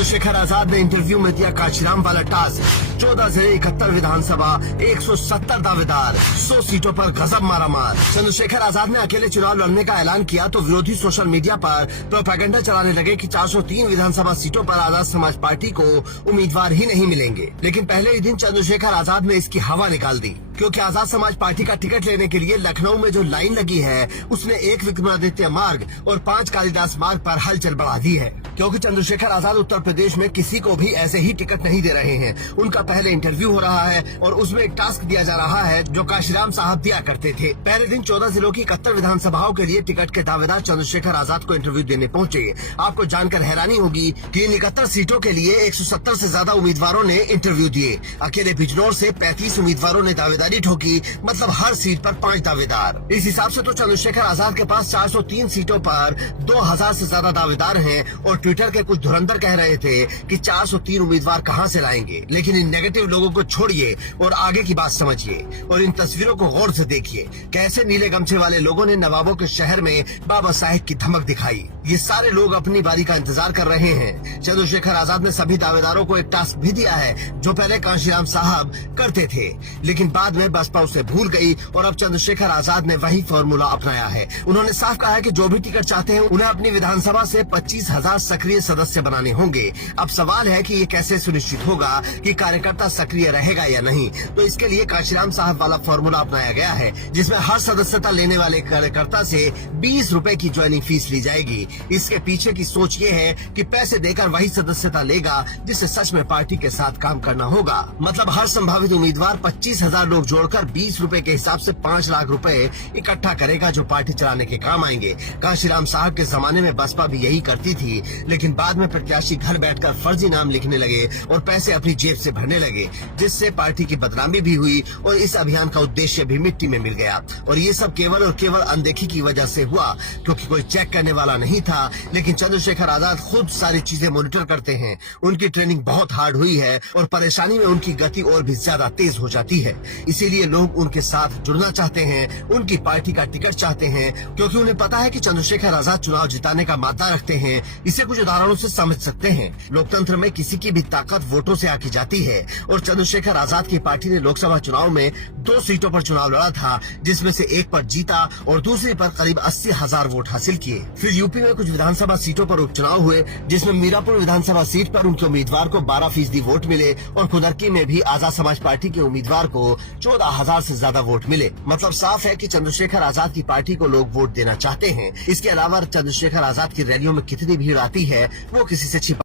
चंद्रशेखर आजाद ने इंटरव्यू में दिया कांशीराम वाला टास्क। 14 जिले 71 विधानसभा 170 दावेदार 100 सीटों पर गजब मारा मार। चंद्रशेखर आजाद ने अकेले चुनाव लड़ने का ऐलान किया तो विरोधी सोशल मीडिया पर प्रोपेगेंडा चलाने लगे कि 403 विधानसभा सीटों पर आजाद समाज पार्टी को उम्मीदवार ही नहीं मिलेंगे। लेकिन पहले ही दिन चंद्रशेखर आजाद ने इसकी हवा निकाल दी, क्योंकि आजाद समाज पार्टी का टिकट लेने के लिए लखनऊ में जो लाइन लगी है उसने 1 विक्रमादित्य मार्ग और 5 कालिदास मार्ग पर हलचल बढ़ा दी है। क्योंकि चंद्रशेखर आजाद उत्तर प्रदेश में किसी को भी ऐसे ही टिकट नहीं दे रहे हैं। उनका पहले इंटरव्यू हो रहा है और उसमें एक टास्क दिया जा रहा है जो कांशीराम साहब दिया करते थे। पहले दिन 14 जिलों की 71 विधानसभाओं के लिए टिकट के दावेदार चंद्रशेखर आजाद को इंटरव्यू देने पहुंचे। आपको जानकर हैरानी होगी कि इन 71 सीटों के लिए 170 से ज्यादा उम्मीदवारों ने इंटरव्यू दिए। अकेले बिजनौर से 35 उम्मीदवारों ने दावेदारी ठोकी, मतलब हर सीट पर 5 दावेदार। इस हिसाब से तो चंद्रशेखर आजाद के पास 403 सीटों पर 2000 से ज्यादा दावेदार हैं और ट्विटर के कुछ धुरंधर कह रहे थे कि 403 उम्मीदवार कहां से लाएंगे। लेकिन इन नेगेटिव लोगों को छोड़िए और आगे की बात समझिए और इन तस्वीरों को गौर से देखिए। कैसे नीले गमछे वाले लोगों ने नवाबों के शहर में बाबा साहेब की धमक दिखाई। ये सारे लोग अपनी बारी का इंतजार कर रहे हैं। चंद्रशेखर आजाद ने सभी दावेदारों को एक टास्क भी दिया है जो पहले कांशीराम साहब करते थे, लेकिन बाद में बसपा उसे भूल गई और अब चंद्रशेखर आजाद ने वही फॉर्मूला अपनाया है। उन्होंने साफ कहा है कि जो भी टिकट चाहते हैं उन्हें अपनी विधानसभा से 25,000 सक्रिय सदस्य बनाने होंगे। अब सवाल है कि ये कैसे सुनिश्चित होगा कि कार्यकर्ता सक्रिय रहेगा या नहीं। तो इसके लिए कांशीराम साहब वाला फॉर्मूला अपनाया गया है, जिसमें हर सदस्यता लेने वाले कार्यकर्ता से 20 रुपए की ज्वाइनिंग फीस ली जाएगी। इसके पीछे की सोच ये है कि पैसे देकर वही सदस्यता लेगा जिसे सच में पार्टी के साथ काम करना होगा। मतलब हर संभावित उम्मीदवार 25,000 लोग जोड़कर 20 रुपए के हिसाब से 5 लाख रुपए इकट्ठा करेगा जो पार्टी चलाने के काम आएंगे। कांशीराम साहब के जमाने में बसपा भी यही करती थी, लेकिन बाद में प्रत्याशी घर बैठकर फर्जी नाम लिखने लगे और पैसे अपनी जेब से भरने लगे, जिससे पार्टी की बदनामी भी हुई और इस अभियान का उद्देश्य भी मिट्टी में मिल गया। और ये सब केवल और केवल अनदेखी की वजह से हुआ, क्योंकि कोई चेक करने वाला नहीं था। लेकिन चंद्रशेखर आजाद खुद सारी चीजें मॉनिटर करते हैं। उनकी ट्रेनिंग बहुत हार्ड हुई है और परेशानी में उनकी गति और भी ज्यादा तेज हो जाती है। इसीलिए लोग उनके साथ जुड़ना चाहते हैं, उनकी पार्टी का टिकट चाहते हैं, क्योंकि उन्हें पता है कि चंद्रशेखर आजाद चुनाव जिताने का मादा रखते हैं। इसे कुछ उदाहरणों से समझ सकते हैं। लोकतंत्र में किसी की भी ताकत वोटों से आकी जाती है और चंद्रशेखर आजाद की पार्टी ने लोकसभा चुनाव में 2 सीटों पर चुनाव लड़ा था, जिसमें से एक पर जीता और दूसरी पर करीब 80,000 वोट हासिल किए। फिर यूपी में कुछ विधानसभा सीटों पर उपचुनाव हुए, जिसमें मीरापुर विधानसभा सीट पर उनके उम्मीदवार को 12% वोट मिले और खुदरकी में भी आजाद समाज पार्टी के उम्मीदवार को 14,000 से ज्यादा वोट मिले। मतलब साफ है कि चंद्रशेखर आजाद की पार्टी को लोग वोट देना चाहते हैं। इसके अलावा चंद्रशेखर आजाद की रैलियों में कितनी भीड़ आती है वो किसी से छिपा